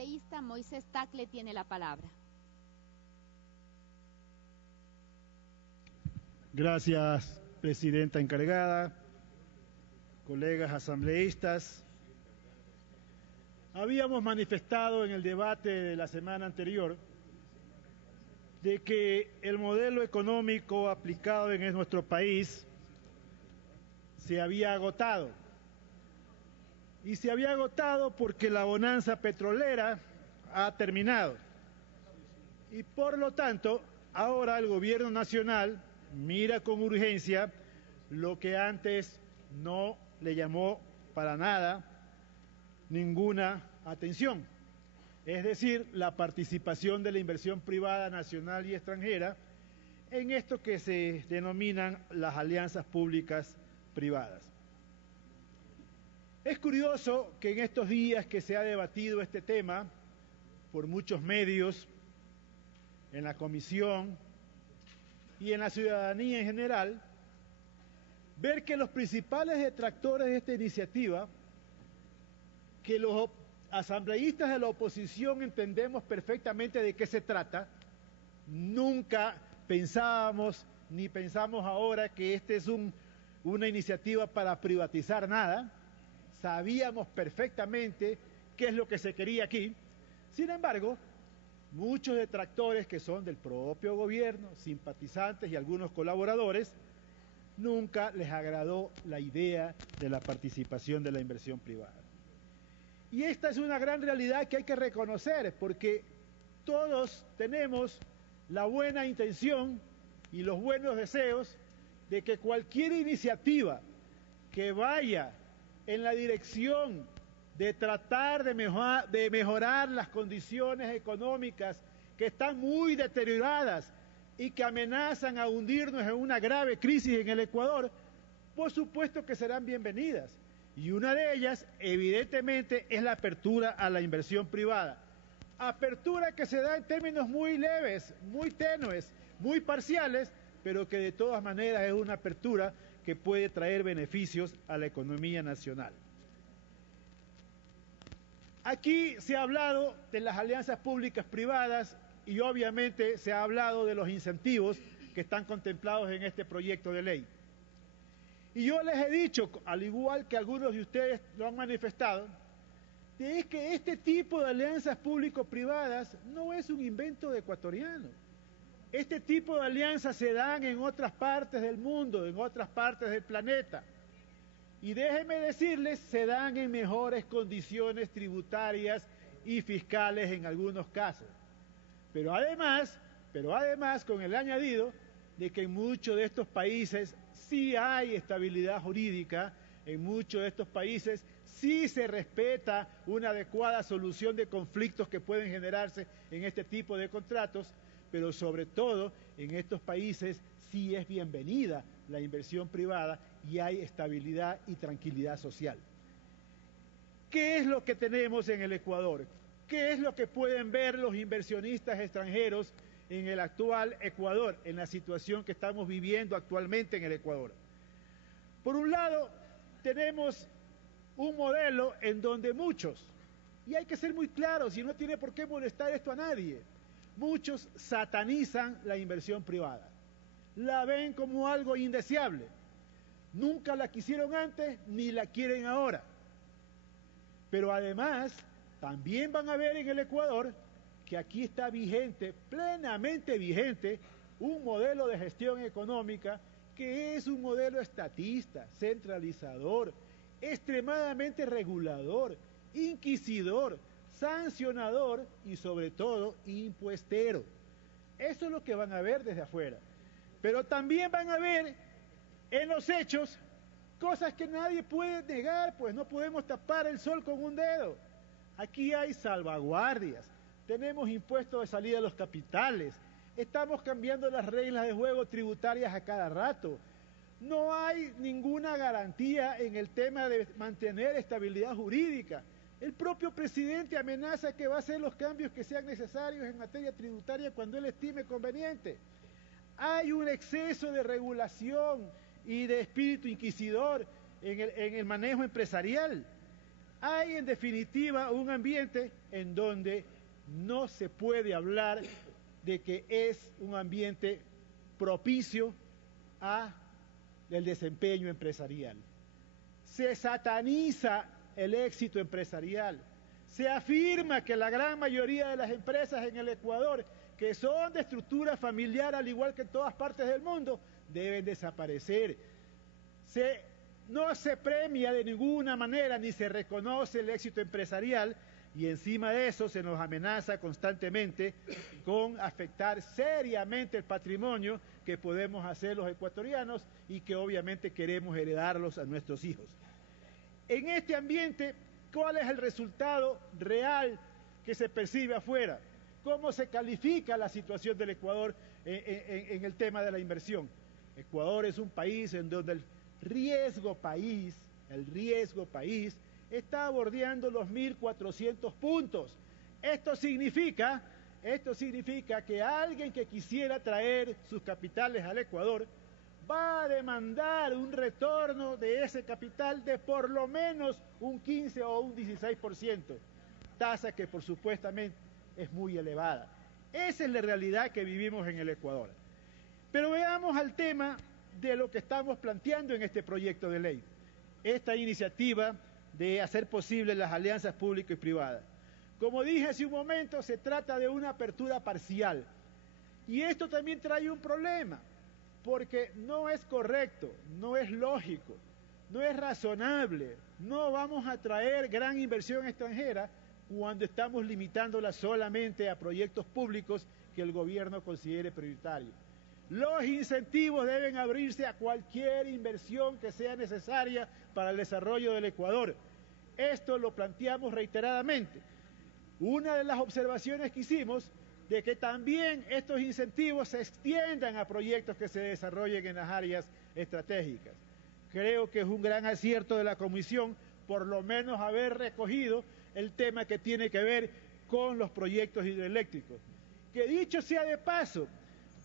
asambleísta Moisés Tagle tiene la palabra. Gracias, presidenta encargada, colegas asambleístas. Habíamos manifestado en el debate de la semana anterior de que el modelo económico aplicado en nuestro país se había agotado. Y se había agotado porque la bonanza petrolera ha terminado. Y por lo tanto, ahora el gobierno nacional mira con urgencia lo que antes no le llamó para nada ninguna atención, es decir, la participación de la inversión privada nacional y extranjera en esto que se denominan las alianzas públicas privadas. Es curioso que en estos días que se ha debatido este tema por muchos medios, en la comisión y en la ciudadanía en general, ver que los principales detractores de esta iniciativa, que los asambleístas de la oposición entendemos perfectamente de qué se trata, nunca pensábamos ni pensamos ahora que esta es una iniciativa para privatizar nada, sabíamos perfectamente qué es lo que se quería aquí. Sin embargo, muchos detractores que son del propio gobierno, simpatizantes y algunos colaboradores, nunca les agradó la idea de la participación de la inversión privada. Y esta es una gran realidad que hay que reconocer, porque todos tenemos la buena intención y los buenos deseos de que cualquier iniciativa que vaya en la dirección de tratar de mejorar las condiciones económicas que están muy deterioradas y que amenazan a hundirnos en una grave crisis en el Ecuador, por supuesto que serán bienvenidas. Y una de ellas, evidentemente, es la apertura a la inversión privada. Apertura que se da en términos muy leves, muy tenues, muy parciales, pero que de todas maneras es una apertura que puede traer beneficios a la economía nacional. Aquí se ha hablado de las alianzas públicas privadas y obviamente se ha hablado de los incentivos que están contemplados en este proyecto de ley. Y yo les he dicho, al igual que algunos de ustedes lo han manifestado, es que este tipo de alianzas público-privadas no es un invento de ecuatoriano. Este tipo de alianzas se dan en otras partes del mundo, en otras partes del planeta. Y déjenme decirles, se dan en mejores condiciones tributarias y fiscales en algunos casos. Pero además con el añadido de que en muchos de estos países sí hay estabilidad jurídica, en muchos de estos países sí se respeta una adecuada solución de conflictos que pueden generarse en este tipo de contratos, pero sobre todo en estos países sí es bienvenida la inversión privada y hay estabilidad y tranquilidad social. ¿Qué es lo que tenemos en el Ecuador? ¿Qué es lo que pueden ver los inversionistas extranjeros en el actual Ecuador, en la situación que estamos viviendo actualmente en el Ecuador? Por un lado, tenemos un modelo en donde muchos, y hay que ser muy claros, y no tiene por qué molestar esto a nadie, muchos satanizan la inversión privada, la ven como algo indeseable, nunca la quisieron antes ni la quieren ahora. Pero además, también van a ver en el Ecuador que aquí está vigente, plenamente vigente, un modelo de gestión económica que es un modelo estatista, centralizador, extremadamente regulador, inquisidor, sancionador y sobre todo impuestero. Eso es lo que van a ver desde afuera. Pero también van a ver en los hechos cosas que nadie puede negar, pues no podemos tapar el sol con un dedo. Aquí hay salvaguardias, tenemos impuestos de salida de los capitales, estamos cambiando las reglas de juego tributarias a cada rato. No hay ninguna garantía en el tema de mantener estabilidad jurídica. El propio presidente amenaza que va a hacer los cambios que sean necesarios en materia tributaria cuando él estime conveniente. Hay un exceso de regulación y de espíritu inquisidor en el manejo empresarial. Hay en definitiva un ambiente en donde no se puede hablar de que es un ambiente propicio a el desempeño empresarial. Se sataniza el éxito empresarial. Se afirma que la gran mayoría de las empresas en el Ecuador, que son de estructura familiar al igual que en todas partes del mundo, deben desaparecer. No se premia de ninguna manera ni se reconoce el éxito empresarial, y encima de eso se nos amenaza constantemente con afectar seriamente el patrimonio que podemos hacer los ecuatorianos y que obviamente queremos heredarlos a nuestros hijos. En este ambiente, ¿cuál es el resultado real que se percibe afuera? ¿Cómo se califica la situación del Ecuador en el tema de la inversión? Ecuador es un país en donde el riesgo país está bordeando los 1.400 puntos. Esto significa que alguien que quisiera traer sus capitales al Ecuador va a demandar un retorno de ese capital de por lo menos un 15 o un 16%, tasa que por supuestamente es muy elevada. Esa es la realidad que vivimos en el Ecuador. Pero veamos al tema de lo que estamos planteando en este proyecto de ley, esta iniciativa de hacer posible las alianzas públicas y privadas. Como dije hace un momento, se trata de una apertura parcial. Y esto también trae un problema, porque no es correcto, no es lógico, no es razonable. No vamos a traer gran inversión extranjera cuando estamos limitándola solamente a proyectos públicos que el gobierno considere prioritarios. Los incentivos deben abrirse a cualquier inversión que sea necesaria para el desarrollo del Ecuador. Esto lo planteamos reiteradamente. Una de las observaciones que hicimos de que también estos incentivos se extiendan a proyectos que se desarrollen en las áreas estratégicas. Creo que es un gran acierto de la Comisión, por lo menos haber recogido el tema que tiene que ver con los proyectos hidroeléctricos. Que dicho sea de paso,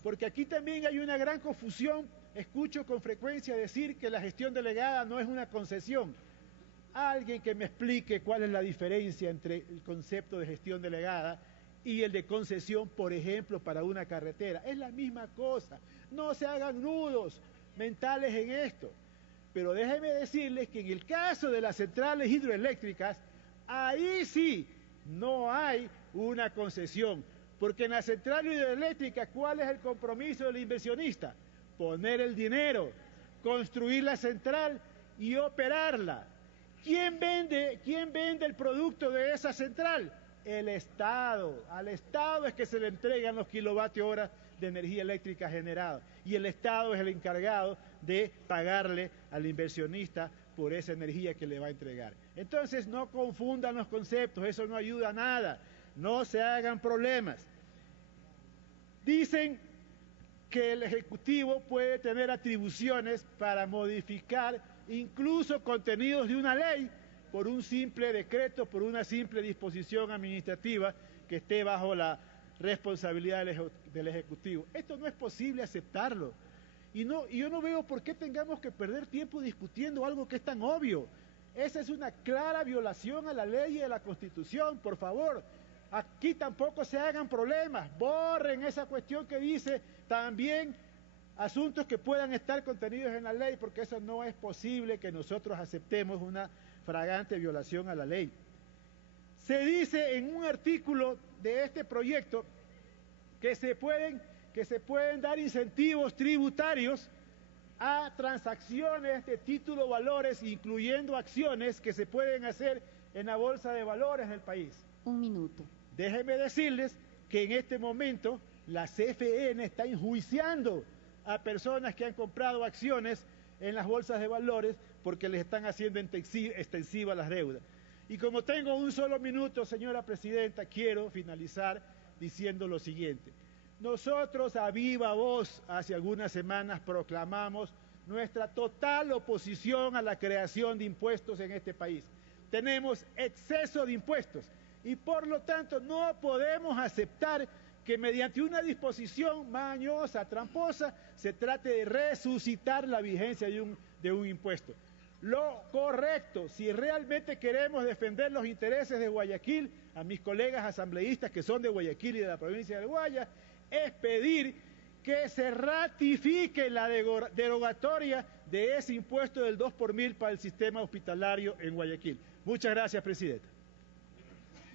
porque aquí también hay una gran confusión, escucho con frecuencia decir que la gestión delegada no es una concesión. Alguien que me explique cuál es la diferencia entre el concepto de gestión delegada y el de concesión, por ejemplo, para una carretera. Es la misma cosa. No se hagan nudos mentales en esto. Pero déjenme decirles que en el caso de las centrales hidroeléctricas, ahí sí no hay una concesión. Porque en la central hidroeléctrica, ¿cuál es el compromiso del inversionista? Poner el dinero, construir la central y operarla. ¿Quién vende el producto de esa central? El Estado. Al Estado es que se le entregan los kilovatios hora de energía eléctrica generada. Y el Estado es el encargado de pagarle al inversionista por esa energía que le va a entregar. Entonces no confundan los conceptos, eso no ayuda a nada. No se hagan problemas. Dicen que el Ejecutivo puede tener atribuciones para modificar incluso contenidos de una ley por un simple decreto, por una simple disposición administrativa que esté bajo la responsabilidad del Ejecutivo. Esto no es posible aceptarlo. Y yo no veo por qué tengamos que perder tiempo discutiendo algo que es tan obvio. Esa es una clara violación a la ley y a la Constitución, por favor. Aquí tampoco se hagan problemas, borren esa cuestión que dice también asuntos que puedan estar contenidos en la ley, porque eso no es posible que nosotros aceptemos una flagrante violación a la ley. Se dice en un artículo de este proyecto que se pueden dar incentivos tributarios a transacciones de títulos valores, incluyendo acciones que se pueden hacer en la bolsa de valores del país. Un minuto. Déjenme decirles que en este momento la CFN está enjuiciando a personas que han comprado acciones en las bolsas de valores porque les están haciendo extensiva las deudas. Y como tengo un solo minuto, señora presidenta, quiero finalizar diciendo lo siguiente. Nosotros a viva voz hace algunas semanas proclamamos nuestra total oposición a la creación de impuestos en este país. Tenemos exceso de impuestos. Y por lo tanto no podemos aceptar que mediante una disposición mañosa, tramposa, se trate de resucitar la vigencia de un impuesto. Lo correcto, si realmente queremos defender los intereses de Guayaquil, a mis colegas asambleístas que son de Guayaquil y de la provincia del Guaya, es pedir que se ratifique la derogatoria de ese impuesto del 2 por mil para el sistema hospitalario en Guayaquil. Muchas gracias, presidenta.